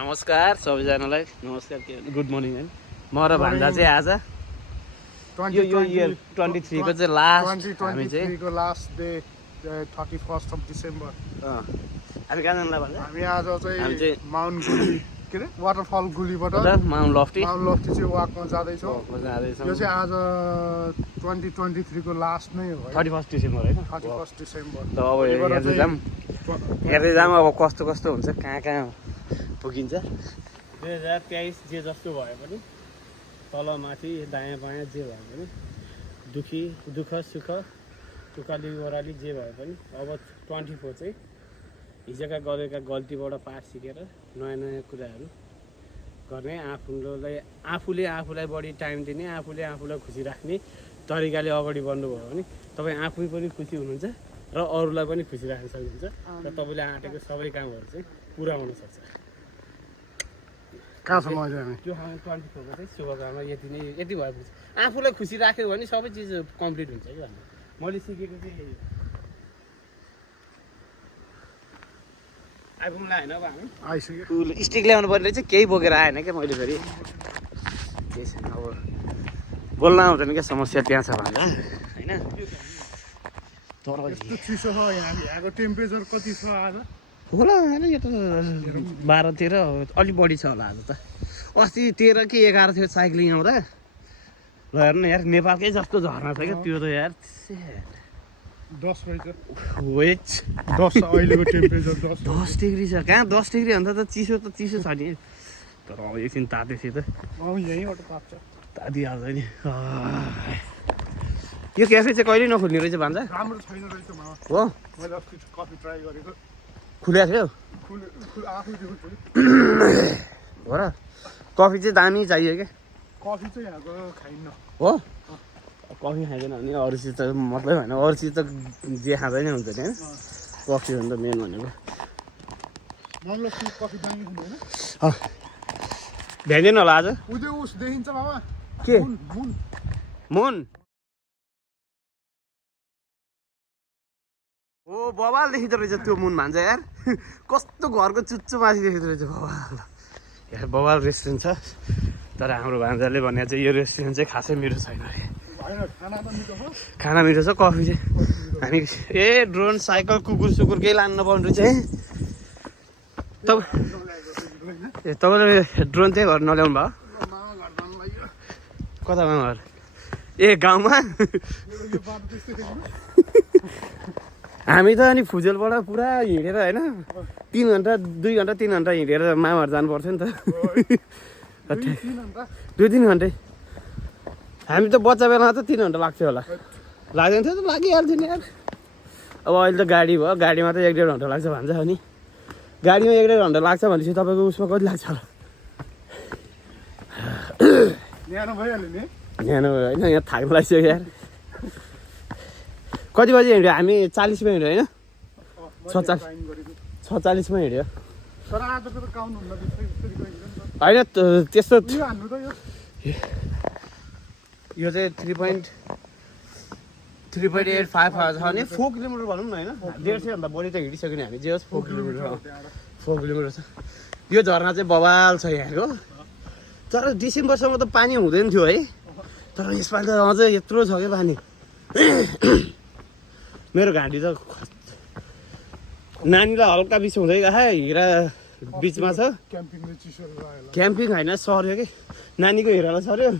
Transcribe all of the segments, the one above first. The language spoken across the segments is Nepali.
नमस्कार सबैजनालाई नमस्कार गुड मर्निङ है म र भान्जा चाहिँ आज यो इयर 23 को चाहिँ लास्ट हामी चाहिँ को last day 31st of December हामी कहाँ जानुलाई भन्छ हामी आज चाहिँ माउन्ट गुली के रे वाटरफल गुलीबाट माउन्ट लफ्टी चाहिँ वाकमा जाँदैछौँ यो चाहिँ आज 2023 को लास्ट नै हो 31 डिसेम्बर हैन 31 डिसेम्बर त अब हेर्दै जाम अब कस्तो कस्तो हुन्छ कहाँ पुगिन्छ 2023 जे जस्तो भए पनि तल माथि दायाँ बायाँ जे भए पनि दुःख सुख टुकाली ओह्राली जे भए पनि अब 24 चाहिँ हिजोका गरेका गल्तीबाट पाठ सिकेर नयाँ नयाँ कुराहरू गर्ने आफूले आफूलाई बढी टाइम दिने आफूले आफूलाई खुसी राख्ने तरिकाले अगाडि बढ्नुभयो भने तपाईँ आफै पनि खुसी हुनुहुन्छ र अरूलाई पनि खुसी राख्न सक्नुहुन्छ र तपाईँले आँटेको सबै कामहरू चाहिँ पुरा हुन सक्छ कहाँसम्म हामी त्यो 24 को चाहिँ शुभकामना यति भएपछि आफूलाई खुसी राख्यो भने सबै चिज कम्प्लिट हुन्छ कि भन्नु मैले सिकेको चाहिँ आइपुग्ला होइन अब हामी आइसक्यो स्टिक ल्याउनु पर्ने चाहिँ केही बोकेर आएन क्या मैले फेरि केही छैन अब बोल्न आउँदैन क्या समस्या त्यहाँ छ भन्दा होइन तर यस्तो चिसो छ यहाँको टेम्परेचर कति छ आज होला होइन यो त 12-13 अलिक बढी छ होला आज त अस्ति 13 कि 11 थियो साइक्लिङ आउँदा ल हेर्नु यार नेपालकै जस्तो झर्ना छ क्या त्यो त यार 10 रहेछ वेट 10 अहिलेको टेम्परेचर 10 डिग्री छ कहाँ 10 डिग्री भन्दा त चिसो छ नि तर अब एकछिन तातेपछि त यहीँबाट ताप्छ तातिहाल्छ नि यो क्याफे चाहिँ कहिले नखुल्ने रहेछ भन्छ राम्रो छैन रहेछ मामा हो मैले अस्ति कफी ट्राई गरेको खुलेको थियो आफै हो र कफी चाहिँ दामी चाहियो क्या कफी चाहिँ यहाँको खाइन्न हो कफी खाँदैन भने अरू चिज त मतलब होइन अरू चिज त जे खाँदै नै हुन्छ नि होइन कफी हो नि त मेन भनेको कफी दामी हुँदैन भ्याइँदैन होला आज उदय उस देखिन्छ मामा के मुन ओ बबाल देखिँदो रहेछ त्यो मुन भन्छ यार कस्तो घरको चुच्चो माथि देखिँदो रहेछ बबाल यहाँ बबाल रेस्टुरेन्ट छ तर हाम्रो भान्जाले भने चाहिँ यो रेस्टुरेन्ट चाहिँ खासै मिठो छैन अरे खाना मिठो छ कफी चाहिँ हामी ए ड्रोन साइकल कुकुर सुकुर केही लानु नपाउनु रहेछ है तपाईँले ड्रोन चाहिँ घर नल्याउनु भयो कता मामा घर ए गाउँमा हामी त अनि फुजेलबाट पुरा हिँडेर होइन 2 घन्टा 3 घन्टा हिँडेर मामाहरू जानु पर्थ्यो नि त 2-3 घन्टै हामी त बच्चा बेलामा त 3 घन्टा लाग्थ्यो होला लाग्दैन थियो त लागिहाल्थ्यो नि यार अब अहिले त गाडी भयो गाडीमा त 1-1.5 घन्टा लाग्छ भन्छ अनि गाडीमा 1-1.5 घन्टा लाग्छ भनेपछि तपाईँको उसमा कति लाग्छ होला न्यानो भइहाल्यो नि न्यानो होइन यहाँ थाक्नु लागिसक्यो यार कति बजी हिँड्यो हामी 40 मा हिँड्यो होइन 46 मा हिँड्यो तर आजको त काउन्ट हुन्न होइन त्यस्तो हान्नु त यो चाहिँ 3.85 छ भने 4 किलोमिटर भनौँ न होइन 150 भन्दा बढी त हिँडिसक्यो नि हामी जे होस् 4 किलोमिटर 4 किलोमिटर छ यो झरना चाहिँ बवाल छ यहाँको तर डिसेम्बरसम्म त पानी हुँदैन थियो है तर यसपालि त अझै यत्रो छ क्या पानी मेरो घाँटी त नानीलाई हल्का बिच हुँदै गए हिरा बिचमा छ क्याम्पिङ होइन सर्यो कि नानीको हिरालाई सर्यो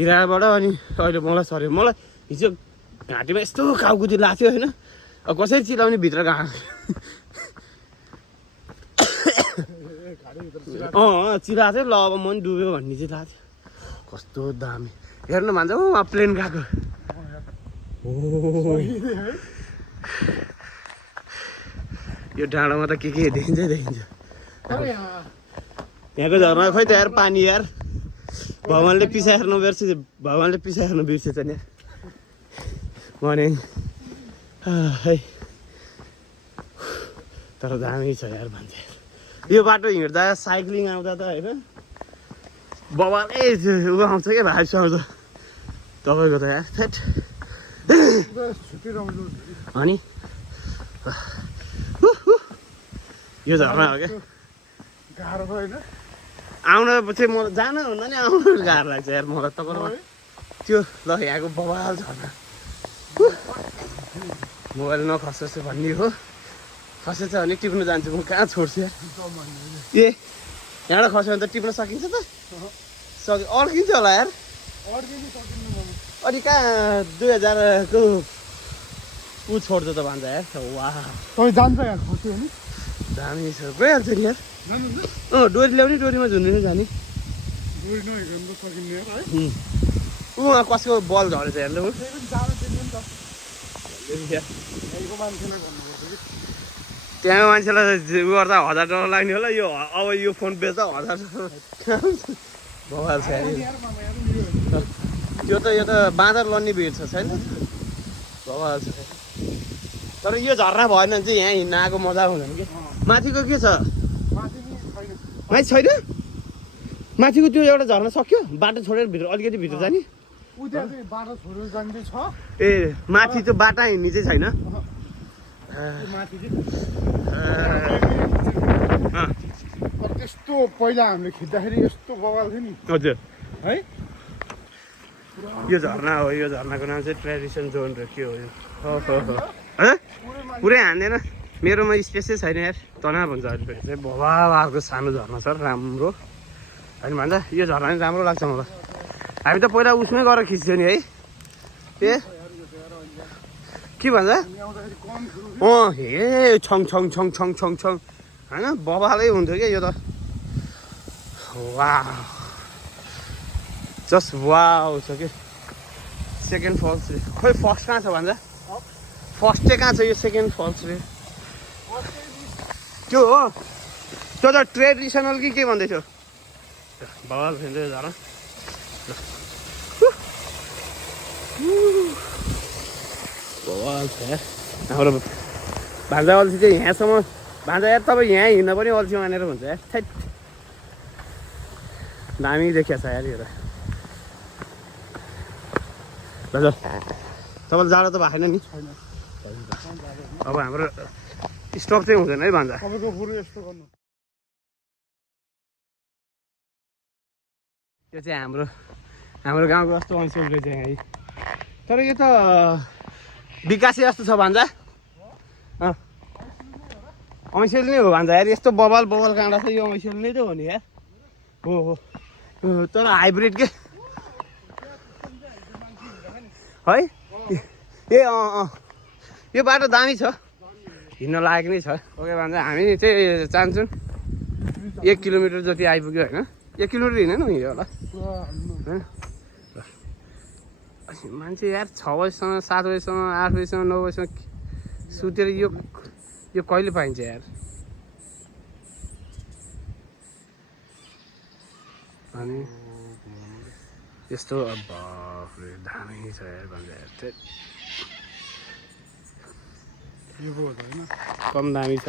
हिराबाट अनि अहिले मलाई सर्यो मलाई हिजो घाँटीमा यस्तो काउकुती लाग्थ्यो होइन अब कसरी चिलाउने भित्र चिलाएको थियो ल अब म पनि डुब्यो भन्ने चाहिँ लाग्थ्यो कस्तो दामी हेर्नु भन्छ प्लेन गएको यो डाँडोमा त के देखिन्छ यहाँको झरना खोइ त यार पानी यार भगवान्ले पिसाइहाल्नु बिर्सेछ नि भने है तर दामी छ यार भन्छ यो बाटो हिँड्दा साइक्लिङ आउँदा त होइन बबालै उ आउँछ क्या भाइस आउँछ तपाईँको त यार थेट अनि यो झर्ना हो क्या गाह्रो छ होइन आउन चाहिँ म जान हुन्न नि आउनु गाह्रो लाग्छ यार मलाई तपाईँलाई त्यो ल यहाँको बवाल झर्ना मोबाइल नखसोस् भन्ने हो खसेछ भने टिप्नु जान्छु म कहाँ छोड्छु यार ए यहाँबाट खस्यो भने त टिप्न सकिन्छ त अड्किन्छ होला यार अनि कहाँ 2000 को ऊ छोड्छ त भन्छ यार वाह तपाईँ जान्छ यहाँ खस्यो भने दामी छ गइहाल्छ नि यार डोरी ल्याउने डोरीमा झुन्डिनु जाने ऊ कसको बल झरेछ हेर्नु त्यहाँ मान्छेलाई उ गर्दा $1000 लाग्ने होला यो अब यो फोन बेच्दा $1000 बवाल छ त्यो त यो त बाँदर लड्ने भिड छ छैन बवाल छ तर यो झर्ना भएन भने चाहिँ यहाँ हिँड्न आएको मजा हुँदैन कि माथिको के छ माथि छैन माथिको त्यो एउटा झर्ना सक्यो बाटो छोडेर भित्र अलिकति भित्र जाने ए माथि त्यो बाटा हिँड्ने चाहिँ छैन त्यस्तो पहिला हामीले खिच्दाखेरि यस्तो बवाल थियो नि हजुर है यो झर्ना हो यो झर्नाको नाम चाहिँ ट्रेडिसन जोन र के हो यो पुरै हान्दैन मेरोमा स्पेसै छैन यार तनाव हुन्छ अहिले चाहिँ भवाल अर्को सानो झर्ना छ राम्रो होइन भन्दा यो झर्ना नि राम्रो लाग्छ मलाई हामी त पहिला उसमै गएर खिच्थ्यो नि है ए के भन्छ हे छङ छङ छङ छङ छङ छङ होइन बवालै हुन्थ्यो क्या यो त वाह जस्ट वाउ छ कि सेकेन्ड फल्स रे खोइ फर्स्ट कहाँ छ भन्छ फर्स्ट चाहिँ कहाँ छ यो सेकेन्ड फल्स रे त्यो हो त्यो त ट्रेडिसनल कि के भन्दैथ्यो बवाल फेर्दै झर बवाल छ यार हाम्रो भान्जा अल्छी चाहिँ यहाँसम्म भान्जा यार तपाईँ यहाँ हिँड्न पनि अल्छी मानेर हुन्छ यार थैट दामी देखिया छ यार यो त हजुर तपाईँले जाडो त भएको छैन नि अब हाम्रो स्टप चाहिँ हुँदैन है भान्जा यो चाहिँ हाम्रो गाउँको जस्तो अञ्चल रहेछ यहाँ है तर यो त विकासे जस्तो छ भान्जा ऐसेल नै हो भान्जा यार यस्तो बवाल काँडा छ यो ऐसेल नै त हो नि यार हो तर हाइब्रिड के है ए यो बाटो दामी छ हिँड्न लायक नै छ ओके भान्जा हामी चाहिँ चाहन्छौँ 1 किलोमिटर जति आइपुग्यो होइन 1 किलोमिटर हिँड्दैन हिँड्यो होला मान्छे यार 6 बजीसम्म 7 बजीसम्म 8 बजीसम्म 9 बजीसम्म सुतेर यो कहिले पाइन्छ यार अनि यस्तो अब दामी छ यार भन्दा कम दामी छ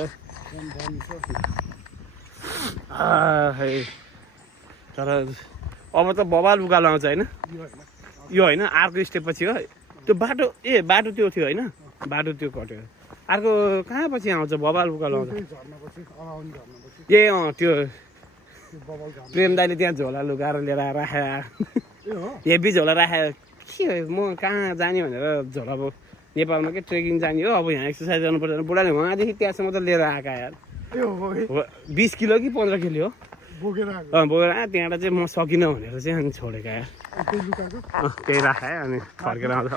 तर अब त बवाल उकालो आउँछ होइन यो होइन अर्को स्टेप पछि हो त्यो बाटो त्यो थियो होइन बाटो त्यो कट्यो अर्को कहाँ पछि आउँछ बवाल उकालो आउँछ ए त्यो प्रेम दाइले त्यहाँ झोला लुगाएर लिएर राखेर हेभी झोला राखेर के हो म कहाँ जाने भनेर झोला नेपालमा के ट्रेकिङ जाने हो अब यहाँ एक्सर्साइज गर्नु पर्दैन बुढाले वहाँदेखि त्यहाँसम्म त लिएर आएका यार 20 किलो कि 15 किलो बोकेर त्यहाँबाट चाहिँ म सकिनँ भनेर चाहिँ अनि छोडेका यार त्यही राखेँ अनि फर्केर आउँछ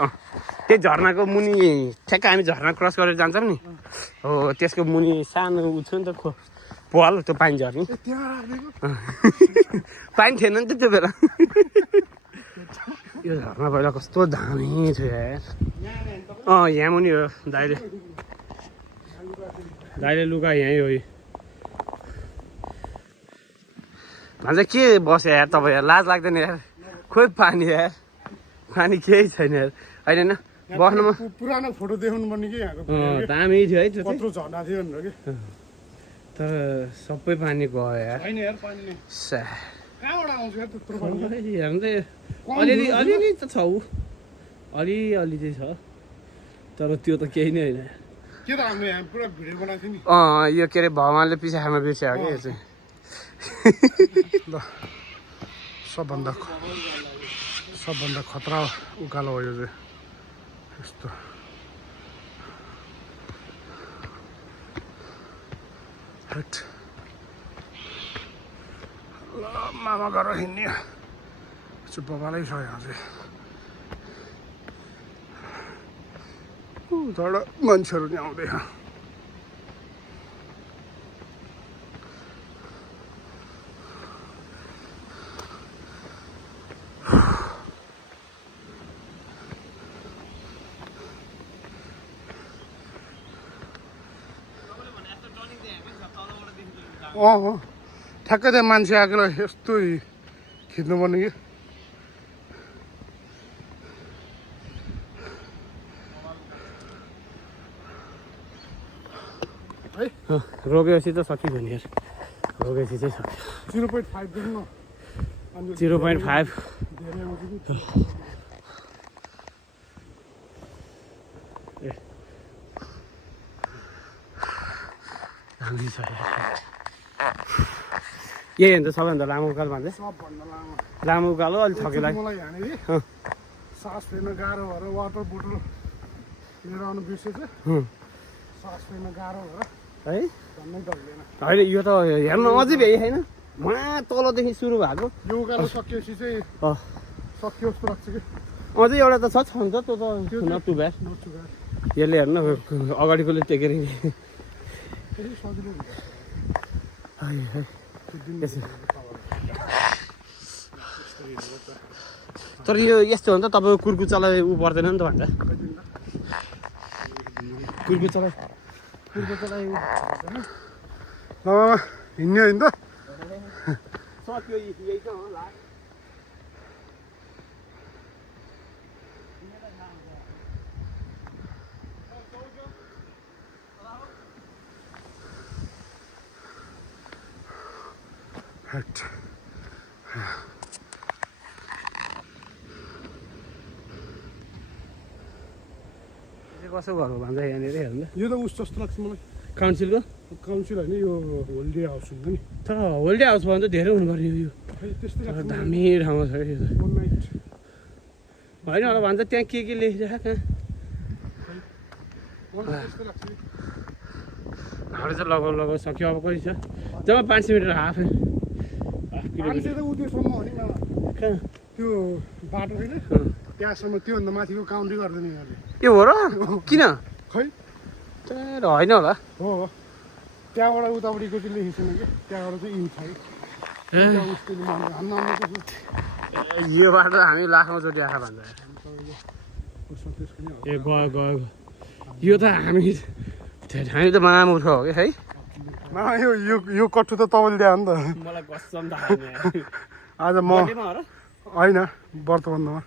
त्यही झर्नाको मुनि ठ्याक्क हामी झर्ना क्रस गरेर जान्छौँ नि हो त्यसको मुनि सानो उ छ नि त पल त्यो पानी झर्ने पानी थिएन नि त त्यो बेला यो झर्ना पहिला कस्तो दामी थियो यार यहाँ मुनि हो दाइले लुगा यहीँ हो भन्छ के बस्यो यार तपाईँ यार लाज लाग्दैन यार खोइ पानी यार पानी केही छैन यार होइन बस्नुमा पुरानो फोटो देखाउनु पर्ने कि यहाँको दामी थियो है त्यो कत्रो झर्ना थियो भनेर कि तर सबै पानी गयो यार छैन यार पानी नै कहाँबाट आउँछ यार त्यत्रो पानी हेर्नु त अलिअलि त छ अलिअलि चाहिँ छ तर त्यो त केही नै होइन के त हामीले यहाँ पुरा भिडियो बनाएको थियो नि यो के अरे भगवान्ले पछि हाम्रो बिर्स्यो कि यो चाहिँ ल सबभन्दा खतरा उकालो हो यो चाहिँ यस्तो हट ल मामा घर हिँड्ने चुप्प मलाई छ यहाँ चाहिँ उताबाट मान्छेहरू नि आउँदै ठ्याक्कै त्यहाँ मान्छे आएकोलाई यस्तो खिच्नुपर्ने कि रोकेपछि त सकियो नि यार रोकेपछि चाहिँ सक्यो 0.5 देखि न 0.5 धेरै आउँछ कि दामी छ यही हो नि त सबैभन्दा लामो उकालो भन्छ सबभन्दा लामो उकालो अलिक थकेला मलाई यहाँनिर सास फेर्न गाह्रो भएर वाटर बोतल लिएर आउनु बिर्सेछ सास फेर्न गाह्रो भएर है झन्नै डल्दैन होइन यो त हेर्नु अझै भ्याइ छैन वहाँ तलदेखि सुरु भएको यो उकालो सकिएपछि चाहिँ सकियो जस्तो लाग्छ कि अझै एउटा त छ नि त त्यो त नट टु ब्याड यसले हेर्नु अगाडिकोले टेकेर सजिलो तर यो यस्तो हो नि त तपाईँको कुर्कुचालाई ऊ पर्दैन नि त भन्छ कुर्कुचालाई हिँड्ने होइन त सक्यो यही त हो ला कसो घर हो भन्छ यहाँनिर हेर्नु यो त उस जस्तो लाग्छ मलाई काउन्सिलको काउन्सिल होइन यो होलिडे हाउस हुन्छ नि तर होलिडे हाउस भयो भने त धेरै हुनु पर्यो यो त्यस्तै तर दामी ठाउँमा छ यो त होइन होला भन्छ त्यहाँ के लेखिरहेको हाम्रो चाहिँ लगभग सक्यो अब कति छ जम्मा 500 मिटर हाफ किलोमिटर उतिसम्म हो नि कहाँ त्यो बाटो होइन त्यहाँसम्म त्योभन्दा माथिको काउन्ट्री गर्दैन यिनीहरूले यो हो र किन खै तर होइन होला हो त्यहाँबाट उतापट्टिको चाहिँ लेखेको छैन कि त्यहाँबाट चाहिँ इन छ यो बाटो हामी लाखौँ चोटि आँखा भन्छ ए गयो यो त हामी त महामूर्ख हो कि है यो कट्टु त तपाईँले दियो नि त मलाई कसम आज म होइन वर्तमानमा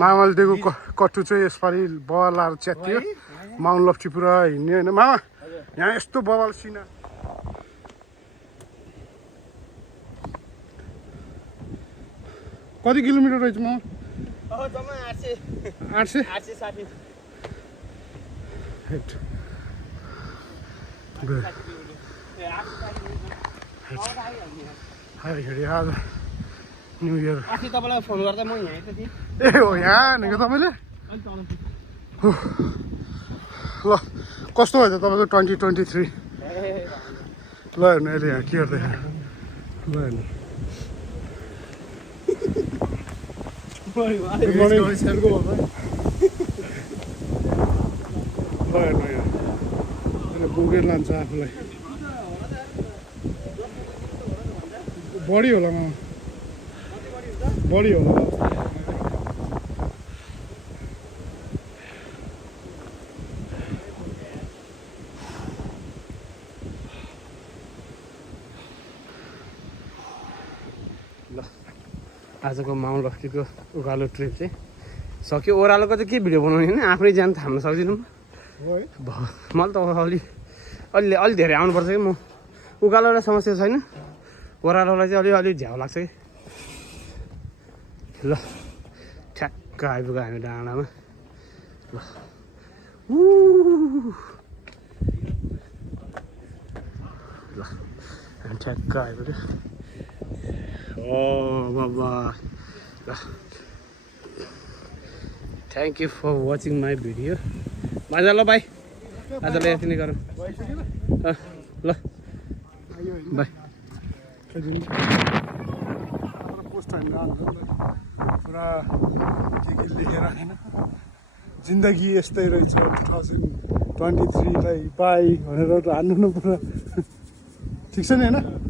मामाले दिएको कट्टु चाहिँ यसपालि बवाल लाएर च्यातियो माउन्ट लप्ची पुरा हिँड्ने होइन मामा यहाँ यस्तो बवाल सिना कति किलोमिटर रहेछ म 800 आज न्यु इयर तपाईँलाई फोन गर्दा म यहाँ त ए हो यहाँ भनेको तपाईँले ल कस्तो भयो त तपाईँको 2023 ल हेर्नु अहिले यहाँ के गर्दै ल हेर्नु हेर्नु यहाँ बोकेर लान्छ आफूलाई बढी होला मामा बढी होला आजको माउन्ट लप्चीको उकालो ट्रिप चाहिँ सक्यो ओह्रालोको चाहिँ के भिडियो बनाउने होइन आफ्नै ज्यान थाम्न सक्दिनँ मलाई त अलि धेरै आउनुपर्छ कि म उकालोलाई समस्या छैन ओह्रालोलाई चाहिँ अलि झ्याउ लाग्छ कि ल ठ्याक्क आइपुग्यो हामी डाँडामा ल ल हामी ठ्याक्क आइपुग्यो ओ बाबा ल thank you for watching my video मजा ल बाई आजलाई यति नै गरौँ ल बाई पोस्ट पुरा के लेखेर होइन जिन्दगी यस्तै रहेछ 2023 लाई बाई भनेर हान्नु न पुरा ठिक छ नि होइन